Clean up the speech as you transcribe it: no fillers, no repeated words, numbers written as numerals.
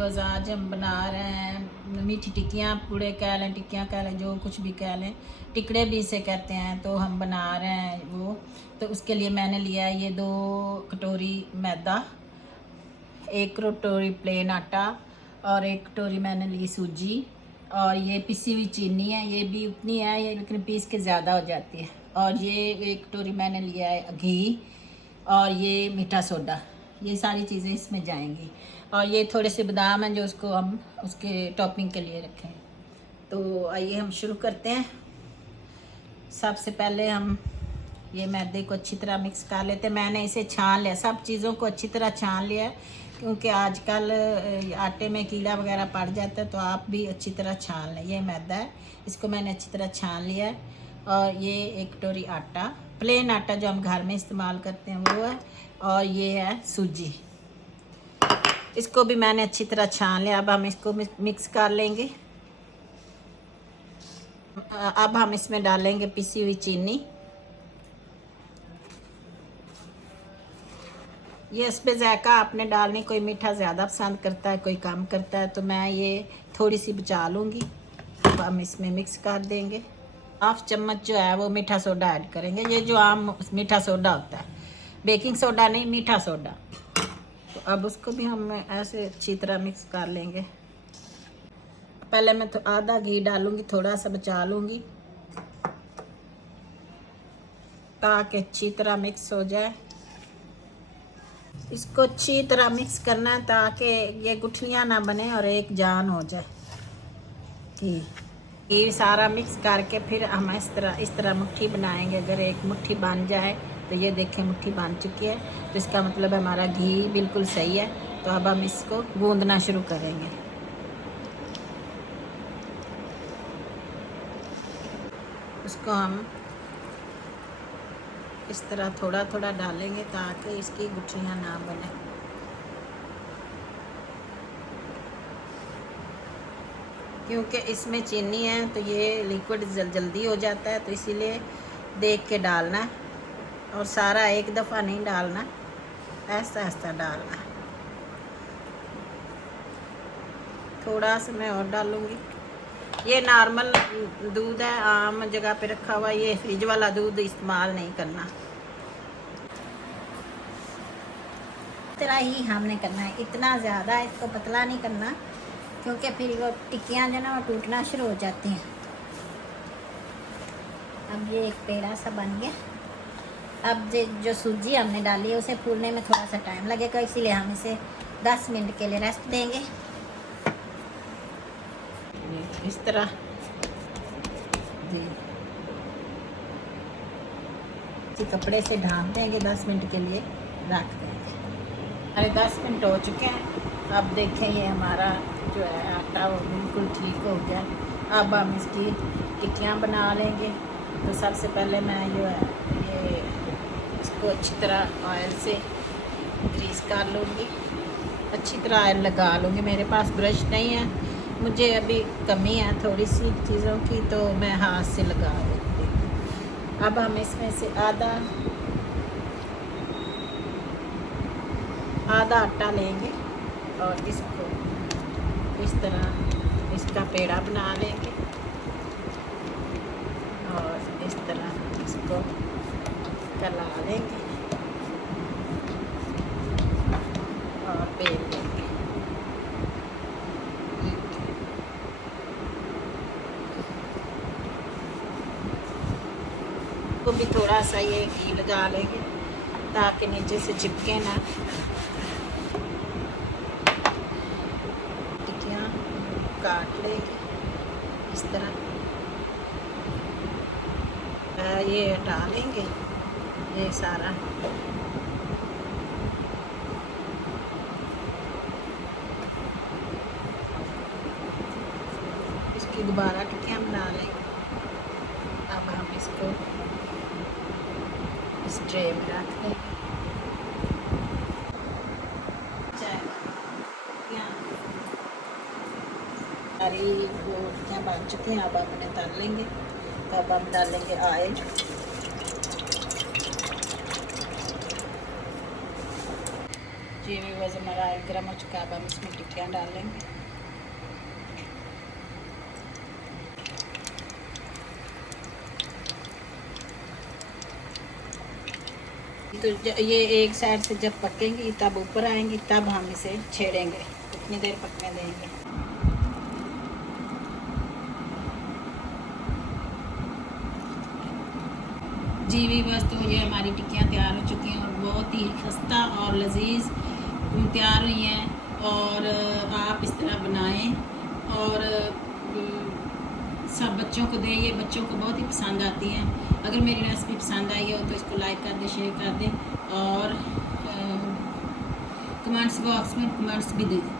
Viewers, आज हम बना रहे हैं मीठी टिक्कियाँ, पूड़े कह लें, टिक्कियाँ कह लें, जो कुछ भी कह लें, टिकड़े भी इसे कहते हैं। तो हम बना रहे हैं वो। तो उसके लिए मैंने लिया है ये 2 कटोरी मैदा, 1 कटोरी प्लेन आटा और 1 कटोरी मैंने ली सूजी, और ये पिसी हुई चीनी है, ये भी उतनी है ये, लेकिन पीस के ज़्यादा हो जाती है। और ये 1 कटोरी मैंने लिया है घी, और ये मीठा सोडा। ये सारी चीज़ें इसमें जाएंगी। और ये थोड़े से बादाम हैं जो उसको हम उसके टॉपिंग के लिए रखें। तो आइए हम शुरू करते हैं। सबसे पहले हम ये मैदे को अच्छी तरह मिक्स कर लेते हैं। मैंने इसे छान लिया, सब चीज़ों को अच्छी तरह छान लिया है, क्योंकि आजकल आटे में कीड़ा वगैरह पड़ जाता है, तो आप भी अच्छी तरह छान लें। ये मैदा है, इसको मैंने अच्छी तरह छान लिया है। और ये 1 कटोरी आटा, प्लेन आटा जो हम घर में इस्तेमाल करते हैं वो है। और ये है सूजी, इसको भी मैंने अच्छी तरह छान लिया। अब हम इसको मिक्स कर लेंगे। अब हम इसमें डालेंगे पिसी हुई चीनी। ये इस पे जायका आपने डालनी, कोई मीठा ज़्यादा पसंद करता है, कोई कम करता है, तो मैं ये थोड़ी सी बचा लूँगी। अब हम इसमें मिक्स कर देंगे। 1/2 चम्मच जो है वो मीठा सोडा ऐड करेंगे, ये जो आम मीठा सोडा होता है, बेकिंग सोडा नहीं, मीठा सोडा। तो अब उसको भी हम ऐसे अच्छी तरह मिक्स कर लेंगे। पहले मैं तो आधा घी डालूँगी, थोड़ा सा बचा लूँगी ताकि अच्छी तरह मिक्स हो जाए। इसको अच्छी तरह मिक्स करना है ताकि ये गुठलियाँ ना बने और एक जान हो जाए। ये सारा मिक्स करके फिर हम इस तरह मुट्ठी बनाएंगे। अगर एक मुट्ठी बन जाए तो ये देखें मुट्ठी बन चुकी है, तो इसका मतलब हमारा घी बिल्कुल सही है। तो अब हम इसको गूंदना शुरू करेंगे। उसको हम इस तरह थोड़ा थोड़ा डालेंगे ताकि इसकी गुठलियाँ ना बने। क्योंकि इसमें चीनी है तो ये लिक्विड जल्दी हो जाता है, तो इसीलिए देख के डालना, और सारा एक दफ़ा नहीं डालना, ऐसा ऐसा डालना। थोड़ा सा मैं और डालूँगी। ये नॉर्मल दूध है, आम जगह पे रखा हुआ, ये फ्रिज वाला दूध इस्तेमाल नहीं करना। इतना ही हमने करना है, इतना ज़्यादा इसको पतला नहीं करना, क्योंकि फिर वो टिक्कियाँ जो ना वो टूटना शुरू हो जाती हैं। अब ये एक पेड़ा सा बन गया। अब जो सूजी हमने डाली है उसे फूलने में थोड़ा सा टाइम लगेगा, इसीलिए हम इसे 10 मिनट के लिए रेस्ट देंगे। इस तरह जी इसी कपड़े से ढाँप देंगे, 10 मिनट के लिए रख देंगे। अरे 10 मिनट हो चुके हैं। अब देखें ये हमारा जो है आटा वो बिल्कुल ठीक हो गया। अब हम इसकी टिक्कियाँ बना लेंगे। तो सबसे पहले मैं जो है ये इसको अच्छी तरह ऑयल से ग्रीस कर लूँगी, अच्छी तरह ऑयल लगा लूँगी। मेरे पास ब्रश नहीं है, मुझे अभी कमी है थोड़ी सी चीज़ों की, तो मैं हाथ से लगा लूँगी। अब हम इसमें से आधा आटा लेंगे और इसको इस तरह इसका पेड़ा बना लेंगे, और इस तरह इसको फैला लेंगे और बेल लेंगे। तो भी थोड़ा सा ये घी लगा लेंगे ताकि नीचे से चिपके ना। टिक्कियाँ काट लेंगे इस तरह, ये हटा लेंगे ये सारा। इसकी दोबारा टिक्कियाँ बना लेंगे। अब हम इसको इस ट्रे में रख देंगे। सारी रोटियाँ बन चुकी हैं, अब हम उन्हें तल लेंगे। तो अब हम डालेंगे ऑयल। ये भी बस हमारा ऑयल गर्म हो चुका है। अब हम इसमें टिक्कियाँ डाल लेंगे। तो ये एक साइड से जब पकेंगी तब ऊपर आएंगी, तब हम इसे छेड़ेंगे, उतनी देर पकने देंगे। जी भी बस, तो ये हमारी टिक्कियाँ तैयार हो चुकी हैं और बहुत ही खस्ता और लजीज तैयार हुई हैं। और आप इस तरह बनाएं और सब बच्चों को दें, ये बच्चों को बहुत ही पसंद आती हैं। अगर मेरी रेसिपी पसंद आई हो तो इसको लाइक कर दें, शेयर कर दें और कमेंट्स बॉक्स में कमेंट्स भी दें।